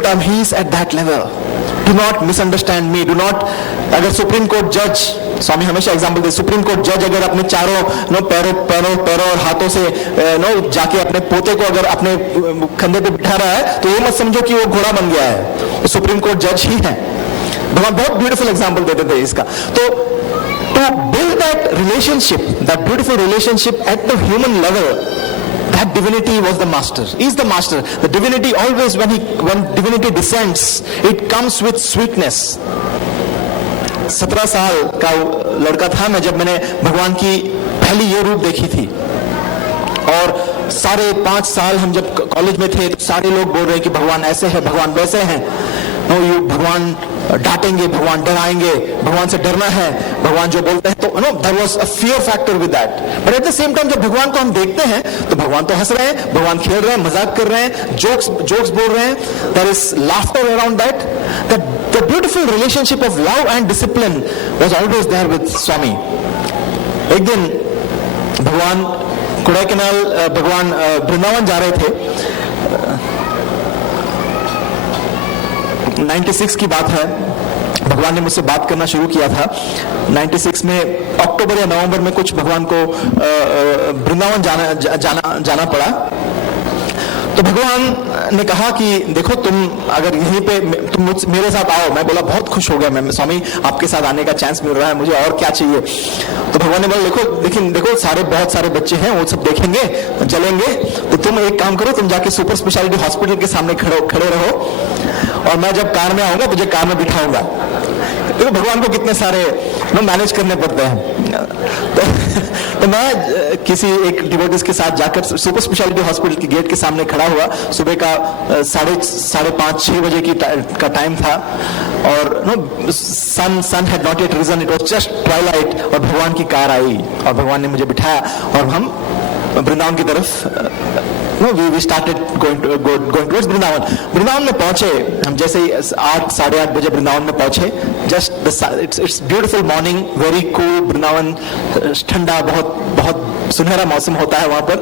time he is at that level. Do not misunderstand me. Do not, अगर supreme court जज, स्वामी हमेशा example दे, supreme court जज अगर अपने चारों पैरों और हाथों से जाके अपने पोते को अगर अपने कंधे पे बिठा रहा है, तो ये मत समझो कि वो घोड़ा बन गया है, वो सुप्रीम कोर्ट जज ही है। भगवान बहुत ब्यूटीफुल एग्जांपल देते थे इसका। तो to build that relationship, that beautiful relationship at the human level, that divinity was the master, is the master. The divinity always, when divinity descends, it comes with sweetness. 17 साल का लड़का था मैं जब मैंने भगवान की पहली ये रूप देखी थी, और सारे 5 साल हम जब कॉलेज में थे तो सारे लोग बोल रहे हैं कि भगवान ऐसे है, भगवान वैसे हैं, भगवान डांटेंगे, भगवान डराएंगे, भगवान से डरना है, भगवान जो बोलते हैं, तो there was a fear factor with that. But at the same time जब भगवान को हम देखते हैं तो भगवान तो हंस रहे हैं, भगवान खेल रहे हैं, मजाक कर रहे हैं, जोक्स बोल रहे हैं, there is laughter around that. The beautiful relationship of love and discipline was always there with Swami. एक दिन भगवान कोडाईकनाल, भगवान वृंदावन जा रहे थे, 96 की बात है, भगवान ने मुझसे बात करना शुरू किया था। 96 में अक्टूबर या नवंबर में कुछ भगवान को वृंदावन जाना पड़ा। तो भगवान ने कहा कि देखो तुम अगर यहीं पे तुम मेरे साथ आओ। मैं बोला बहुत खुश हो गया, मैं स्वामी आपके साथ आने का चांस मिल रहा है, मुझे और क्या चाहिए। तो भगवान ने बोला देखो बहुत सारे बच्चे हैं, वो सब देखेंगे, चलेंगे, तो तुम एक काम करो, तुम जाके सुपर स्पेशलिटी हॉस्पिटल के सामने खड़े रहो, और मैं जब कार में आऊंगा तुझे कार में बिठाऊंगा। देखो भगवान को कितने सारे मैनेज करने पड़ते हैं। तो मैं किसी एक डिवोटीज के साथ जाकर सुपर स्पेशलिटी हॉस्पिटल के गेट के सामने खड़ा हुआ। सुबह का 5:30-6 बजे का टाइम था, और sun had not yet risen, it was just twilight, और भगवान की कार आई और भगवान ने मुझे बिठाया और हम वृंदावन की तरफ we started going towards Vrindavan में पहुंचे हम। जैसे ही 8-8:30 बजे वृंदावन में पहुंचे, just it's beautiful morning, very cool Vrindavan, ठंडा, बहुत सुनहरा मौसम होता है वहां पर।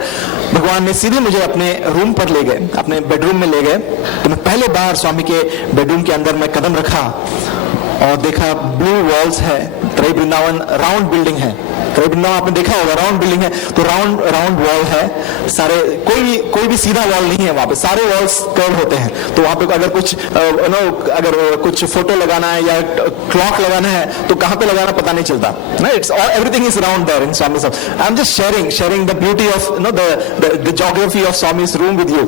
भगवान ने सीधे मुझे अपने रूम पर ले गए, अपने बेडरूम में ले गए। तो मैं पहले बार स्वामी के बेडरूम के अंदर मैं कदम रखा और देखा ब्लू वॉल्स है, त्रय वृंदावन राउंड बिल्डिंग है, त्रय वृंदावन आपने देखा होगा, राउंड बिल्डिंग है, तो राउंड वॉल है सारे, कोई भी सीधा वॉल नहीं है वहां पे, सारे वॉल्स कर्व होते हैं। तो वहां पे अगर कुछ फोटो लगाना है या क्लॉक लगाना है तो कहां पे लगाना पता नहीं चलता ना, it's everything is round there in Swami साहब। I am just sharing the beauty of the geography of Swami's room with you.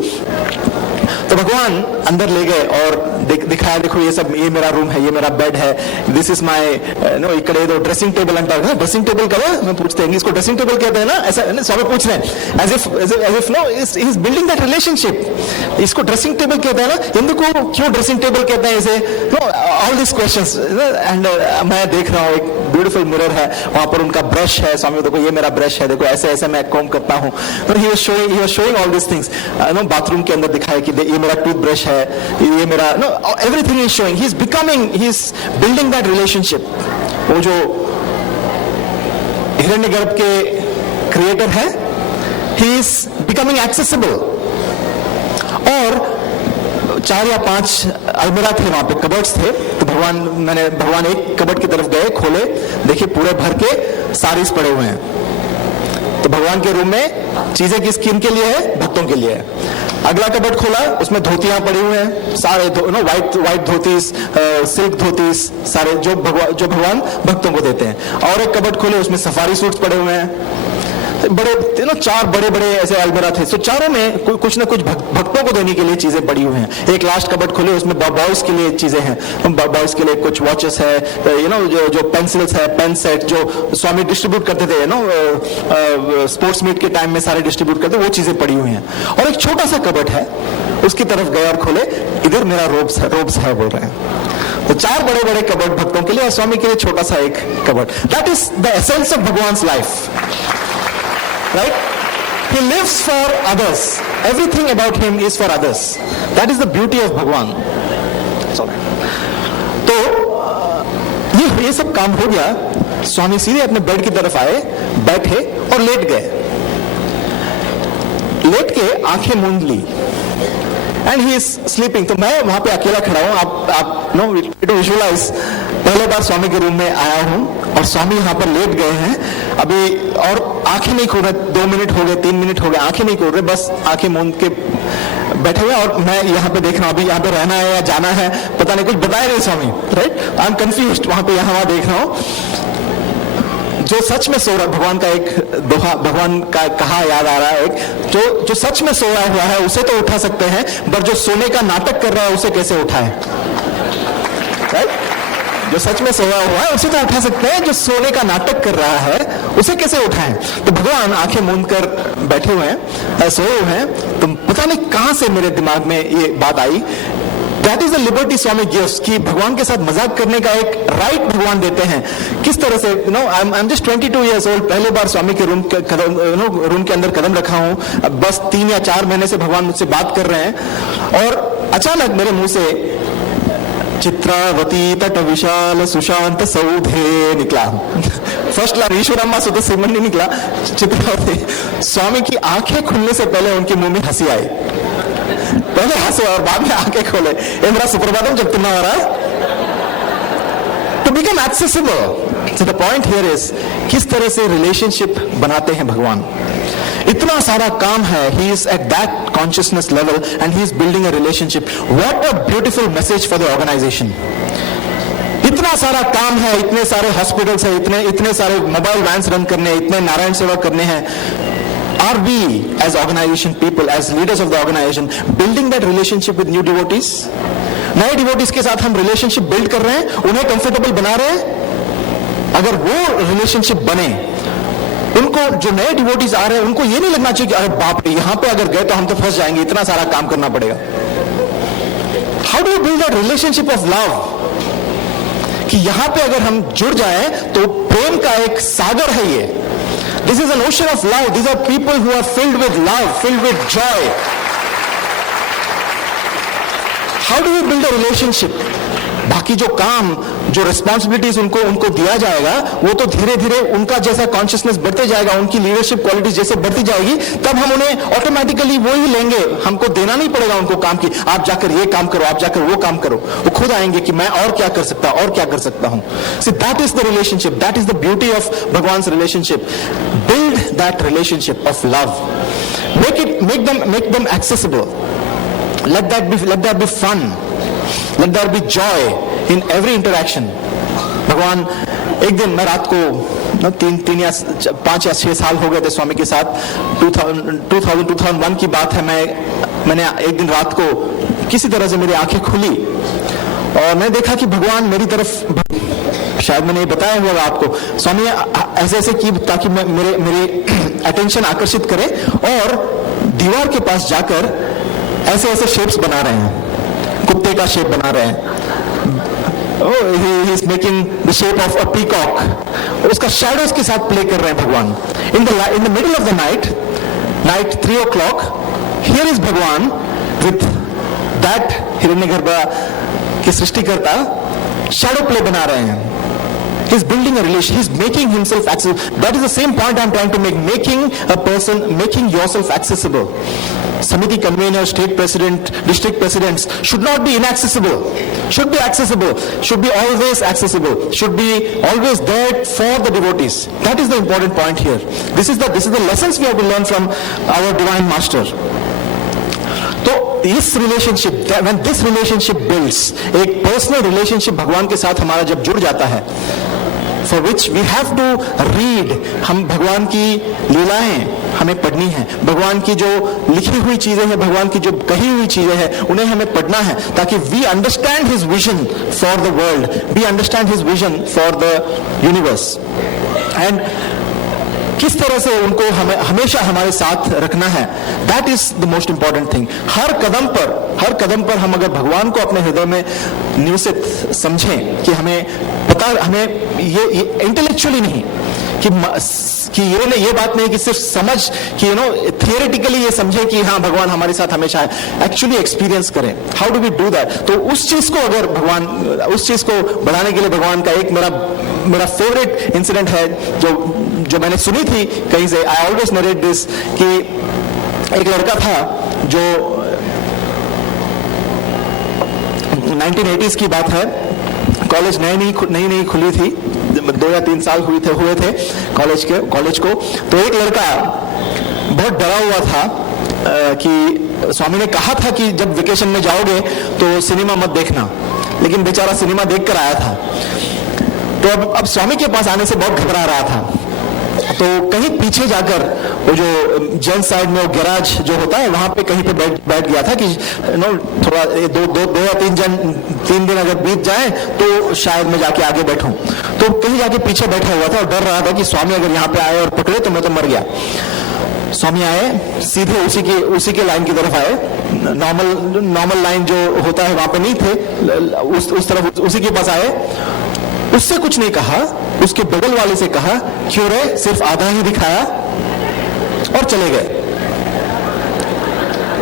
तो भगवान अंदर ले गए और दिखाया, देखो ये मेरा रूम है, ये मेरा बेड है, दिस इज माय इकड़े दो ड्रेसिंग टेबल अंटार, ड्रेसिंग टेबल का मैं पूछते हैं इसको ड्रेसिंग टेबल कहते हैं ना, ऐसा स्वामी पूछ रहे हैं as if no he is building that relationship. इसको ड्रेसिंग टेबल कहते हैं ना, इनको क्यों ड्रेसिंग टेबल कहते हैं इसे, ऑल दिस क्वेश्चंस। एंड मैं देख रहा हूँ एक ब्यूटीफुल मिरर है, वहां पर उनका ब्रश है, स्वामी देखो ये मेरा ब्रश है, देखो ऐसे मैं कॉम्ब करता हूँ। He was showing all this things. Bathroom के अंदर दिखाया कि ये मेरा टूथब्रश है, ये मेरा everything is showing. He's building that relationship. वो जो हिरण्यगर्भ के क्रिएटर है, he is becoming accessible. और 4 या 5 अलमीरा थे वहां पे, कबर्ड्स थे। तो भगवान एक कबर्ड की तरफ गए, खोले, देखिए पूरे भर के साड़ीज पड़े हुए हैं। तो भगवान के रूम में चीजें किन के लिए है, भक्तों के लिए है। अगला कबर्ड खोला, उसमें धोतियां पड़ी हुए हैं, सारे व्हाइट धोतीस, सिल्क धोतीस, सारे जो भगवान भक्तों को देते हैं। और एक कबर्ड खोले, उसमें सफारी सूट्स पड़े हुए हैं, बड़े 4 बड़े ऐसे अलमीरा थे। तो चारों में कुछ ना कुछ भक्तों को देने के लिए चीजें पड़ी हुई हैं। एक लास्ट कबर्ड खोले, उसमें बॉयज के लिए चीजें हैं, बॉयज के लिए कुछ वॉचेस है, जो पेंसिल्स है, पेन सेट जो स्वामी डिस्ट्रीब्यूट करते थे, स्पोर्ट्स मीट के टाइम में सारे डिस्ट्रीब्यूट करते, वो चीजें पड़ी हुई हैं। और एक छोटा सा कबर्ड है, उसकी तरफ गए और खोले, इधर मेरा रोब्स है बोल रहे हैं। तो 4 बड़े कबर्ड भक्तों के लिए और स्वामी के लिए छोटा सा एक cupboard. That is the essence of Bhagwan's life, right? He lives for others. Everything about him is for others. That is the beauty of Bhagwan. तो ये सब काम हो गया। स्वामी सीधे अपने बेड की तरफ आए, बैठे और लेट गए। लेट के आंखें मूंद ली। And he is sleeping. तो मैं वहां पे अकेला खड़ा हूं. आप नो टू विजुअलाइज, पहले बार स्वामी के रूम में आया हूं और स्वामी यहाँ पर लेट गए हैं अभी, और आंखें नहीं खोल रहे. 2 मिनट हो गए, 3 मिनट हो गए, आंखें नहीं खोल रहे, बस आंखें मूंद के बैठे हुए. और मैं यहाँ पे देख रहा हूँ अभी यहाँ पे रहना है या जाना है, पता नहीं, कुछ बताए नहीं Swami. Right, I am confused. वहां पे यहाँ वहां देख रहा हूँ. जो सच में सो रहा, भगवान का एक दोहा, भगवान का कहा याद आ रहा है एक, जो सच में सोया हुआ है उसे तो उठा सकते हैं, पर जो सोने का नाटक कर रहा है उसे कैसे उठाएं. राइट, जो सच में सोया हुआ है उसे तो उठा सकते हैं, जो सोने का नाटक कर रहा है उसे कैसे उठाएं. तो भगवान आंखें मूंद कर बैठे हुए हैं, सोए हुए हैं. तो पता नहीं कहां से मेरे दिमाग में ये बात आई. That is the liberty Swami gives, कि भगवान के साथ मजाक करने का एक राइट भगवान देते हैं. किस तरह से, you know, I am just 22 years old, पहले बार स्वामी के रूम के अंदर कदम रखा हूं. बस 3 या 4 महीने से भगवान मुझसे बात कर रहे हैं, और अचानक मेरे मुंह से चित्रावती तट विशाल सुशांत सौधे निकला. फर्स्ट लाइन ईश्वरम्मा सुत सिमन नहीं निकला, चित्रावती. स्वामी की आंखें खुलने से पहले उनके मुंह में हंसी आई. पहले हंसे और बाद में आंखें खोले. ये मेरा सुप्रभातम जब तुम आ रहा है. To become accessible. So the point here is, किस तरह से रिलेशनशिप बनाते हैं भगवान. इतना सारा काम है. He is at that consciousness level and he is building a relationship. What a beautiful message for the organization. इतना सारा काम है, इतने सारे हॉस्पिटल्स है, इतने सारे मोबाइल वैन्स रन करने, इतने नारायण सेवा करने हैं. Are we as organization people, as leaders of the organization, building that relationship with new devotees? नए डिवोटीज के साथ हम रिलेशनशिप बिल्ड कर रहे हैं, उन्हें कंफर्टेबल बना रहे हैं. अगर वो रिलेशनशिप बने, उनको, जो नए डिवोटीज आ रहे हैं, उनको ये नहीं लगना चाहिए कि अरे बाप रे, यहां पे अगर गए तो हम तो फंस जाएंगे, इतना सारा काम करना पड़ेगा. How do you build that relationship of love, कि यहां पे अगर हम जुड़ जाएं तो प्रेम का एक सागर है ये. This is an ocean of love. These are people who are filled with love, filled with joy. How do you build a relationship? बाकी जो काम, जो रिस्पॉन्सिबिलिटीज उनको दिया जाएगा, वो तो धीरे धीरे उनका जैसा कॉन्शियसनेस बढ़ते जाएगा, उनकी लीडरशिप क्वालिटीज जैसे बढ़ती जाएगी, तब हम उन्हें ऑटोमेटिकली वो ही लेंगे. हमको देना नहीं पड़ेगा उनको काम की, आप जाकर ये काम करो, आप जाकर वो काम करो. वो खुद आएंगे कि मैं और क्या कर सकता हूं, और क्या कर सकता हूं. See, that is the relationship. That is the beauty of Bhagwan's relationship. Build that relationship of love. Make them accessible. Let that be fun. Let there be joy in every interaction. भगवान, एक दिन मैं रात को 3 या 5 या 6 साल हो गए थे स्वामी के साथ. 2001 की बात है. मैंने एक दिन रात को किसी तरह से मेरी आंखें खुली और मैंने देखा कि भगवान मेरी तरफ, शायद मैंने ये बताया हुआ आपको, स्वामी ऐसे ऐसे की ताकि मेरी अटेंशन आकर्षित करे, और दीवार के पास जाकर ऐसे ऐसे शेप्स बना रहे हैं, कुत्ते का शेप बना रहे हैं. he is making the shape of a peacock. और उसका शैडोज के साथ प्ले कर रहे हैं भगवान. in the middle of the night 3 o'clock, here is भगवान with that हिरण्यगर्भ की सृष्टिकर्ता शैडो प्ले बना रहे हैं. He's building a relation. He's making himself accessible. That is the same point I'm trying to make. Making yourself accessible. Samiti convener, state president, district presidents should not be inaccessible. Should be accessible. Should be always accessible. Should be always there for the devotees. That is the important point here. This is the lessons we have to learn from our divine master. तो इस relationship, when this relationship builds, एक personal relationship भगवान के साथ हमारा जब जुड़ जाता है, for which we have to read, हम भगवान की लीलाएं हमें पढ़नी है, भगवान की जो लिखी हुई चीजें हैं, भगवान की जो कही हुई चीजें हैं, उन्हें हमें पढ़ना है, ताकि we understand his vision for the world, we understand his vision for the universe. And किस तरह से उनको हमें हमेशा हमारे साथ रखना है, that is the most important thing. हर कदम पर हम अगर भगवान को अपने हृदय में निवसित समझें, कि हमें ये इंटेलेक्चुअली नहीं, कि ये बात नहीं कि सिर्फ समझ, कि थियोरेटिकली ये समझे कि हाँ भगवान हमारे साथ हमेशा है, एक्चुअली एक्सपीरियंस करें. How do we do that? तो उस चीज को अगर भगवान, उस चीज को बढ़ाने के लिए भगवान का एक मेरा फेवरेट इंसिडेंट है जो मैंने सुनी थी कहीं से. आई ऑलवेज नरेट दिस, कि एक लड़का था जो 1980s की बात है, कॉलेज नई खुली थी, 2 या 3 साल हुए थे कॉलेज को। तो एक लड़का बहुत डरा हुआ था कि स्वामी ने कहा था कि जब वेकेशन में जाओगे तो सिनेमा मत देखना, लेकिन बेचारा सिनेमा देख कर आया था। तो अब स्वामी के पास आने से बहुत घबरा रहा था। तो कहीं पीछे जाकर वो जो जेंट साइड में वो गैराज जो होता है वहां पे कहीं पे बैठ गया था कि थोड़ा 2 या 3 दिन अगर बीत जाए तो शायद मैं जाके आगे बैठूं। तो कहीं जाके पीछे बैठा हुआ था और डर रहा था कि स्वामी अगर यहाँ पे आए और पकड़े तो मैं तो मर गया। स्वामी आए, सीधे उसी के लाइन की तरफ आए। नॉर्मल लाइन जो होता है वहां पे नहीं थे, उस तरफ उसी के पास आए। उससे कुछ नहीं कहा, उसके बगल वाले से कहा, क्यों रे, सिर्फ आधा ही दिखाया, और चले गए।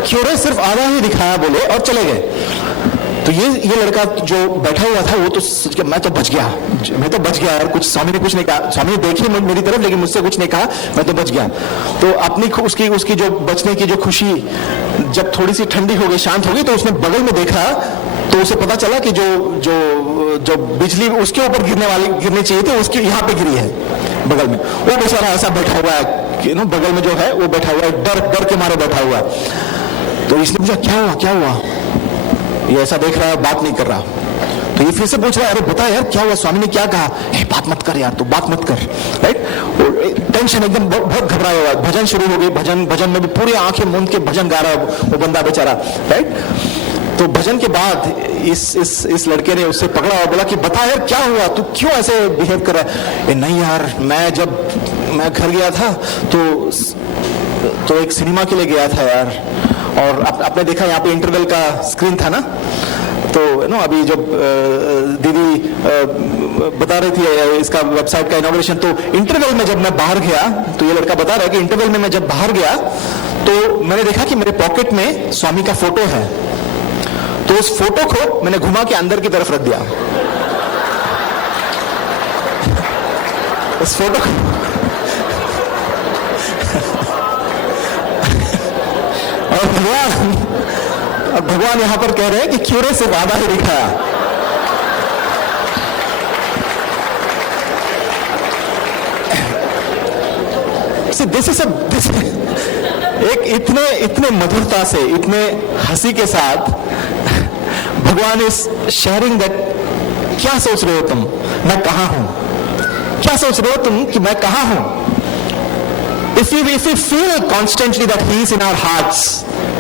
क्यों रे, सिर्फ आधा ही दिखाया बोले और चले गए। तो ये लड़का जो बैठा हुआ था वो तो मैं तो बच गया यार, कुछ स्वामी ने कुछ नहीं कहा। स्वामी ने देखी मेरी तरफ लेकिन मुझसे कुछ नहीं कहा, मैं तो बच गया। तो अपनी उसकी जो बचने की जो खुशी जब थोड़ी सी ठंडी हो गई, शांत हो गई, तो उसने बगल में देखा तो उसे पता चला कि जो बिजली उसके ऊपर गिरनी चाहिए थी उसकी यहाँ पे गिरी है बगल में। वो बेचारा ऐसा बैठा हुआ है कि बगल में जो है वो बैठा हुआ है, डर के मारे बैठा हुआ है। तो इसने पूछा क्या हुआ? ये ऐसा देख रहा है, बात नहीं कर रहा। तो ये फिर से पूछ रहा है, अरे बता यार क्या हुआ, स्वामी ने क्या कहा? बात मत कर यार, तू बात मत कर, राइट। टेंशन एकदम बहुत घबराया हुआ। भजन शुरू हो गई, भजन में भी पूरी आंखें मूंद के भजन गा रहा है वो बंदा बेचारा, राइट। तो भजन के बाद इस लड़के ने उससे पकड़ा और बोला कि बता यार क्या हुआ, तू क्यों ऐसे बिहेव कर रहा है? नहीं यार, जब मैं घर गया था तो एक सिनेमा के लिए गया था यार, और आपने देखा यहाँ पे इंटरवल का स्क्रीन था ना, तो अभी जब दीदी बता रही थी इसका वेबसाइट का इनॉग्रेशन, तो इंटरवल में जब मैं बाहर गया, तो ये लड़का बता रहा है कि इंटरवल में मैं जब बाहर गया तो मैंने देखा कि मेरे पॉकेट में स्वामी का फोटो है। तो उस फोटो को मैंने घुमा के अंदर की तरफ रख दिया। उस फोटो और भगवान यहां पर कह रहे हैं कि क्यों रे, सिर्फ आधा ही दिखाया। एक इतने मधुरता से, इतने हंसी के साथ भगवान इज शेयरिंग दैट, क्या सोच रहे हो तुम, मैं कहां हूं? क्या सोच रहे हो तुम कि मैं कहां हूं? If we feel constantly that he is in our hearts,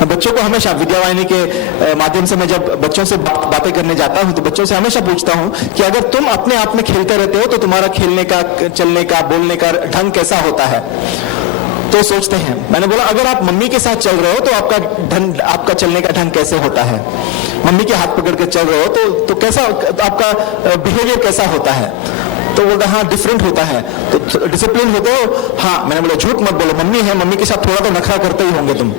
बच्चों को हमेशा विद्यावाहिनी के माध्यम से मैं जब बच्चों से बातें करने जाता हूं तो बच्चों से हमेशा पूछता हूं कि अगर तुम अपने आप में खेलते रहते हो तो तुम्हारा खेलने का, चलने का, बोलने का ढंग कैसा होता है? तो सोचते हैं, मैंने बोला अगर आप मम्मी के साथ चल रहे हो तो आपका चलने का ढंग कैसे होता है? मम्मी के हाथ पकड़ के चल रहे हो तो कैसा आपका बिहेवियर कैसा होता है? तो बोलता हाँ डिफरेंट होता है। तो डिसिप्लिन होते हो? हाँ। मैंने बोला झूठ मत बोलो, मम्मी है, मम्मी के साथ थोड़ा तो नखरा करते ही होंगे तुम,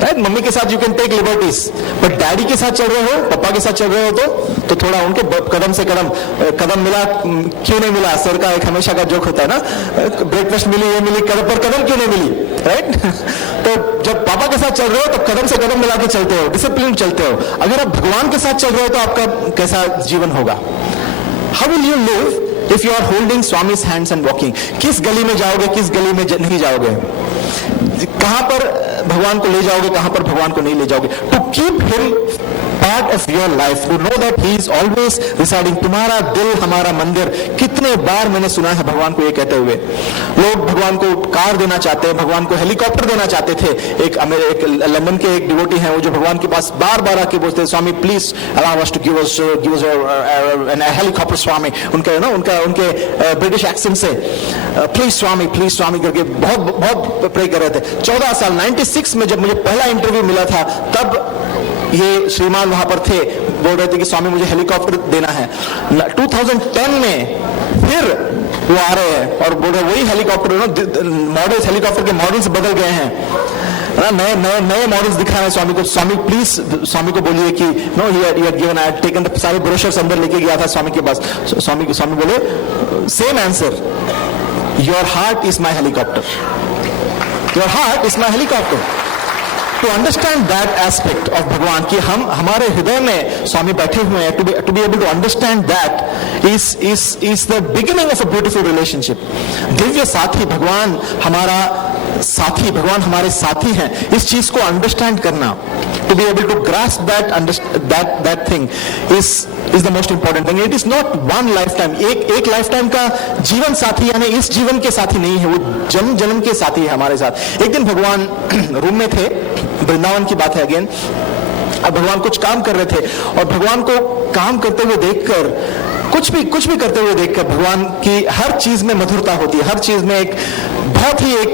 राइट। मम्मी के साथ you can take liberties, but डैडी के साथ चल रहे हो, पापा के साथ चल रहे हो तो थोड़ा उनके कदम से कदम मिला क्यों नहीं मिला? सर का एक हमेशा का जोक होता है ना, ब्रेकफास्ट मिली, ये मिली, कदम पर कदम क्यों नहीं मिली, राइट। तो जब पापा के साथ चल रहे हो तो कदम से कदम मिला के चलते हो, डिसिप्लिन चलते हो। अगर आप भगवान के साथ चल रहे हो तो आपका कैसा जीवन होगा? How will you live if you are holding Swami's hands and walking? किस गली में जाओगे, किस गली में नहीं जाओगे? कहां पर भगवान को ले जाओगे, कहां पर भगवान को नहीं ले जाओगे? To keep him part of your life, to know that he is always residing. तुम्हारा दिल हमारा मंदिर। कितने बार मैंने सुना है भगवान को ये कहते हुए। लोग भगवान को कार देना चाहते हैं, भगवान को हेलीकॉप्टर देना चाहते थे। एक लंदन के एक डिवोटी हैं वो जो भगवान के पास बार बार आके बोलते हैं, Swami please allow us to give us an helicopter Swami. उनके ब्रिटिश एक्सेंट से प्लीज स्वामी करके बहुत प्रे कर रहे थे। 14 साल 96 में जब मुझे पहला इंटरव्यू मिला था तब ये श्रीमान वहां पर थे, बोल रहे थे कि स्वामी मुझे हेलीकॉप्टर देना है। 2010 में फिर वो आ रहे हैं और बोल रहे वही हेलीकॉप्टर, मॉडल्स, हेलीकॉप्टर के मॉडल्स बदल गए हैं, नए मॉडल्स दिखा रहे हैं स्वामी को। स्वामी प्लीज, स्वामी को बोलिए कि no he had given, I had taken सारे ब्रोशर्स अंदर लेके गया था स्वामी के पास। स्वामी बोले same answer, your heart is my helicopter, your heart is my helicopter. to understand that aspect of भगवान कि हम हमारे हृदय में स्वामी बैठे हुए हैं, to be able to understand that is the beginning of a beautiful relationship. Divya साथी, भगवान हमारा साथी, भगवान हमारे साथी हैं, इस चीज को अंडरस्टैंड करना, to be able to grasp that thing is the most important thing. It is not one lifetime. एक लाइफटाइम का जीवन साथी यानी इस जीवन के साथी नहीं है, वो जन्म जन्म के साथी है हमारे साथ. एक दिन भगवान रूम में थे, वृंदावन की बात है अगेन. अब भगवान कुछ काम कर रहे थे और भगवान को काम करते हुए देखकर, कुछ भी करते हुए देखकर भगवान की हर चीज में मधुरता होती है, हर चीज में एक बहुत ही एक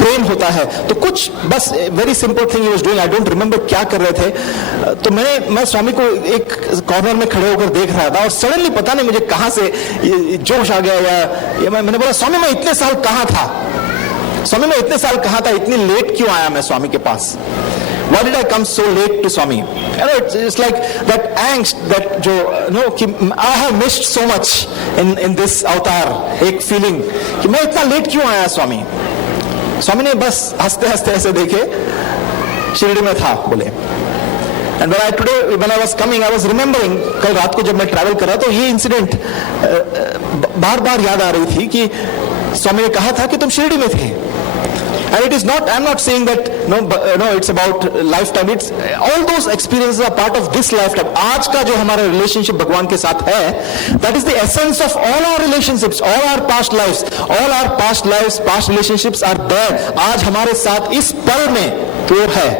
प्रेम होता है. तो कुछ बस very simple thing he was doing, I don't remember क्या कर रहे थे. तो मैं स्वामी को एक कॉर्नर में खड़े होकर देख रहा था और सडनली पता नहीं मुझे कहां से जोश आ गया या मैंने बोला, स्वामी मैं इतने साल कहां था, स्वामी मैं इतने साल कहां था, इतनी लेट क्यों आया मैं स्वामी के पास? Why did I come so late to Swami? You know, it's like that angst that जो I have missed so much in this avatar, एक feeling कि मैं इतना लेट क्यों आया स्वामी. स्वामी ने बस हंसते हंसते ऐसे देखे, शिरडी में था बोले. And when I was coming, I was remembering, कल रात को जब मैं ट्रैवल कर रहा तो ये इंसिडेंट बार बार याद आ रही थी कि स्वामी ने कहा था कि तुम शिरडी में थे. And it is not, I'm not saying that no, it's about lifetime. It's all those experiences are part of this lifetime. आज का जो हमारा relationship भगवान के साथ है, that is the essence of all our relationships, all our past lives, all our past lives, past relationships are there. आज हमारे साथ इस पल में वो है.